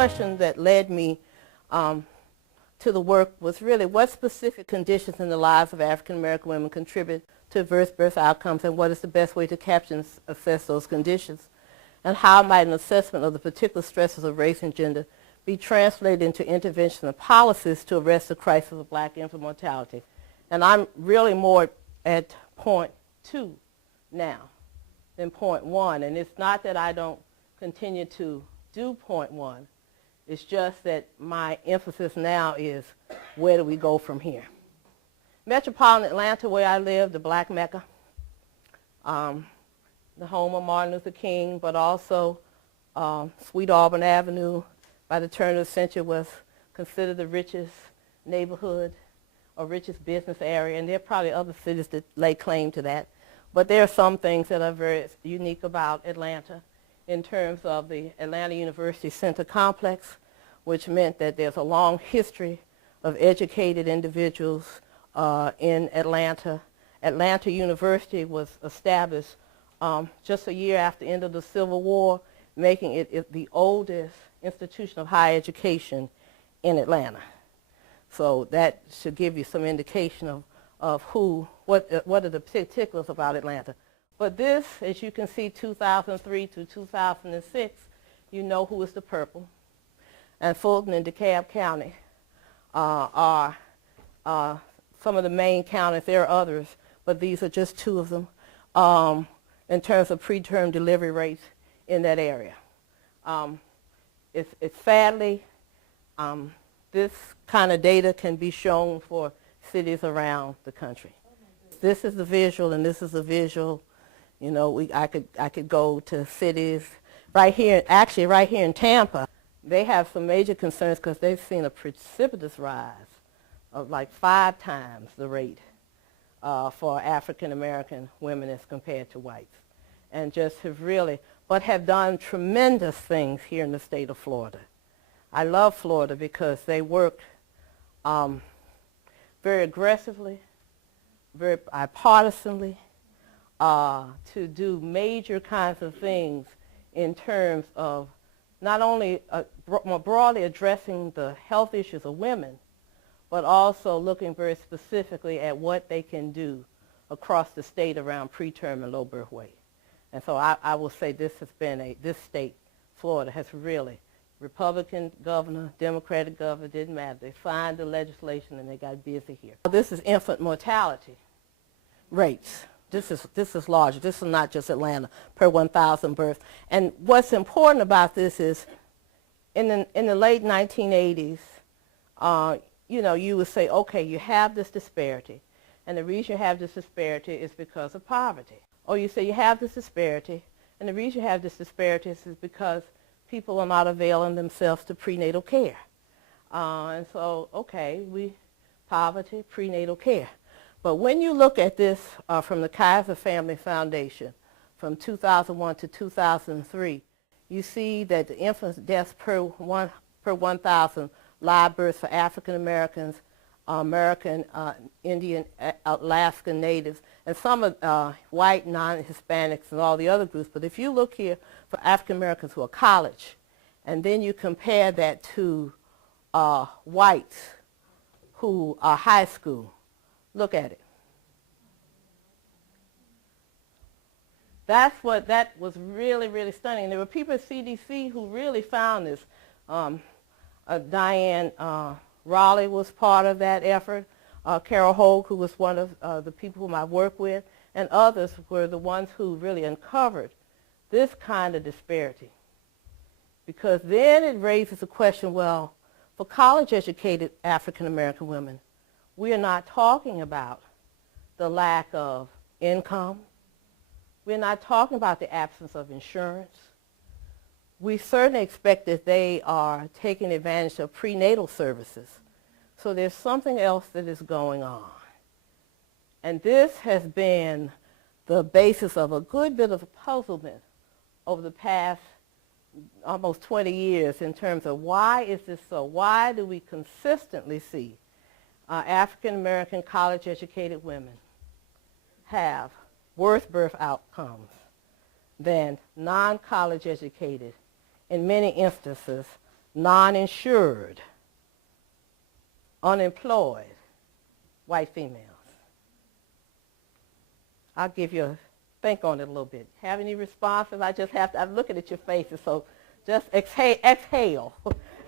question that led me to the work was really what specific conditions in the lives of African American women contribute to adverse birth outcomes, and what is the best way to capture and assess those conditions, and how might an assessment of the particular stresses of race and gender be translated into intervention and policies to arrest the crisis of black infant mortality. And I'm really more at point 2 now than point 1, and it's not that I don't continue to do point 1, it's just that my emphasis now is where do we go from here. Metropolitan Atlanta, where I live, the Black Mecca, the home of Martin Luther King, but also Sweet Auburn Avenue by the turn of the century was considered the richest neighborhood or richest business area, and there are probably other cities that lay claim to that. But there are some things that are very unique about Atlanta in terms of the Atlanta University Center Complex, which meant that there's a long history of educated individuals in Atlanta. Atlanta University was established just a year after the end of the Civil War, making it the oldest institution of higher education in Atlanta. So that should give you some indication of what are the particulars about Atlanta. But this, as you can see, 2003 to 2006, you know who is the purple. And Fulton and DeKalb County are some of the main counties. There are others, but these are just 2 of them in terms of preterm delivery rates in that area. It's sadly, this kind of data can be shown for cities around the country. This is the visual, and this is the visual. You know, I could go to cities right here, actually right here in Tampa. They have some major concerns because they've seen a precipitous rise of like 5 times the rate for African American women as compared to whites, and just have really, but have done tremendous things here in the state of Florida. I love Florida because they work very aggressively, very bipartisanly, to do major kinds of things in terms of not only more broadly addressing the health issues of women, but also looking very specifically at what they can do across the state around preterm and low birth weight. And so I will say this has been this state, Florida, has really, Republican governor, Democratic governor, didn't matter. They signed the legislation and they got busy here. This is infant mortality rates. This is larger. This is not just Atlanta, per 1,000 births. And what's important about this is in the late 1980s, you know, you would say, okay, you have this disparity, and the reason you have this disparity is because of poverty. Or you say you have this disparity, and the reason you have this disparity is because people are not availing themselves to prenatal care. And so, okay, poverty, prenatal care. But when you look at this from the Kaiser Family Foundation from 2001 to 2003, you see that the infant deaths per 1,000 live births for African Americans, American, Indian, Alaskan Natives, and some of white, non-Hispanics, and all the other groups. But if you look here for African Americans who are college, and then you compare that to whites who are high school, look at it. That was really, really stunning. There were people at CDC who really found this. Diane Raleigh was part of that effort. Carol Hogue, who was one of the people whom I work with, and others were the ones who really uncovered this kind of disparity. Because then it raises the question, well, for college-educated African American women, we are not talking about the lack of income. We're not talking about the absence of insurance. We certainly expect that they are taking advantage of prenatal services. So there's something else that is going on. And this has been the basis of a good bit of puzzlement over the past almost 20 years in terms of why is this so? Why do we consistently see African American college-educated women have worse birth outcomes than non-college educated, in many instances, non-insured, unemployed white females. I'll give you a think on it a little bit. Have any responses? I'm looking at your faces, so just exhale,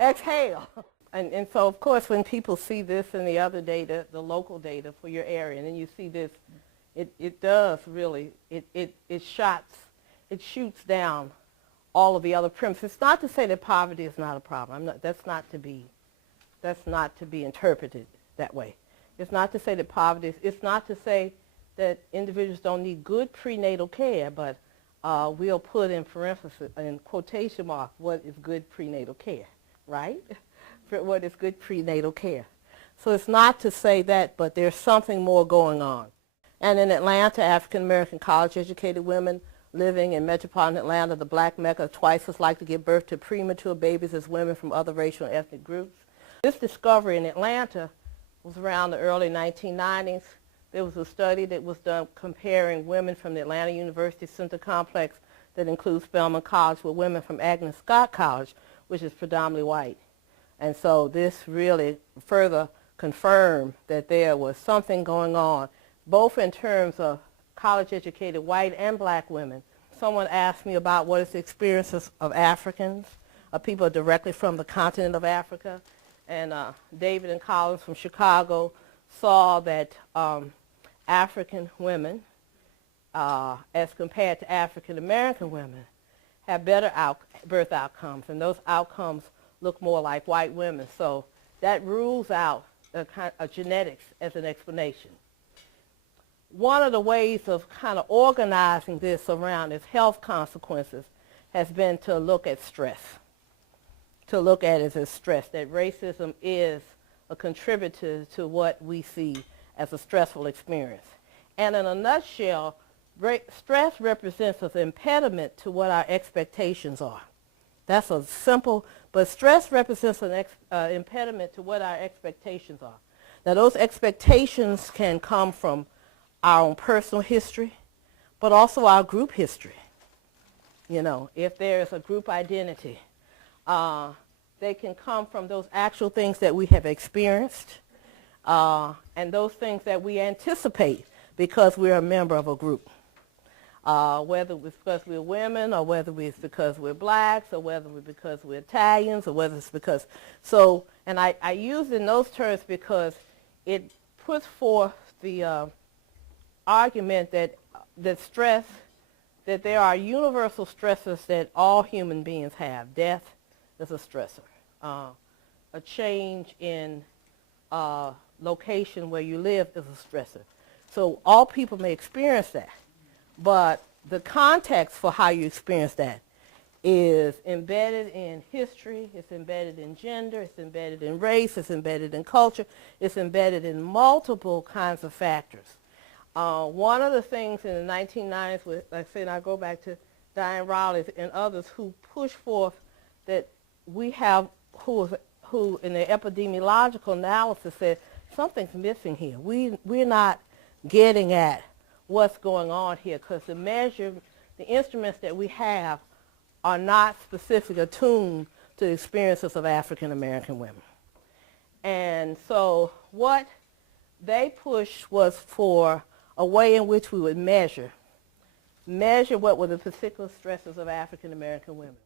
exhale. And so, of course, when people see this and the other data, the local data for your area, and then you see this, it does really, it shoots down all of the other premises. It's not to say that poverty is not a problem. That's not to be interpreted that way. It's not to say that poverty it's not to say that individuals don't need good prenatal care, but we'll put in parentheses, in quotation marks, what is good prenatal care, right? What is good prenatal care. So it's not to say that, but there's something more going on. And in Atlanta, African-American college-educated women living in metropolitan Atlanta, the black mecca, are twice as likely to give birth to premature babies as women from other racial and ethnic groups. This discovery in Atlanta was around the early 1990s. There was a study that was done comparing women from the Atlanta University Center Complex that includes Spelman College with women from Agnes Scott College, which is predominantly white. And so this really further confirmed that there was something going on, both in terms of college-educated white and black women. Someone asked me about what is the experiences of Africans, of people directly from the continent of Africa. And David and Collins from Chicago saw that African women, as compared to African-American women, have better birth outcomes, and those outcomes look more like white women. So that rules out genetics as an explanation. One of the ways of kind of organizing this around its health consequences has been to look at stress, to look at it as stress, that racism is a contributor to what we see as a stressful experience. And in a nutshell, stress represents an impediment to what our expectations are. That's a simple, but stress represents an impediment to what our expectations are. Now those expectations can come from our own personal history, but also our group history. You know, if there's a group identity, they can come from those actual things that we have experienced, and those things that we anticipate because we're a member of a group. Whether it's because we're women, or whether it's because we're blacks, or whether it's because we're Italians, or whether it's because, so, and I use in those terms because it puts forth the argument that stress, that there are universal stressors that all human beings have. Death is a stressor. A change in location where you live is a stressor. So all people may experience that. But the context for how you experience that is embedded in history, it's embedded in gender, it's embedded in race, it's embedded in culture, it's embedded in multiple kinds of factors. One of the things in the 1990s, like I said, I go back to Diane Rollins and others who push forth that we have, who in the epidemiological analysis said something's missing here. We're not getting at what's going on here because the instruments that we have are not specifically attuned to the experiences of African American women. And so what they pushed was for a way in which we would measure what were the particular stresses of African American women.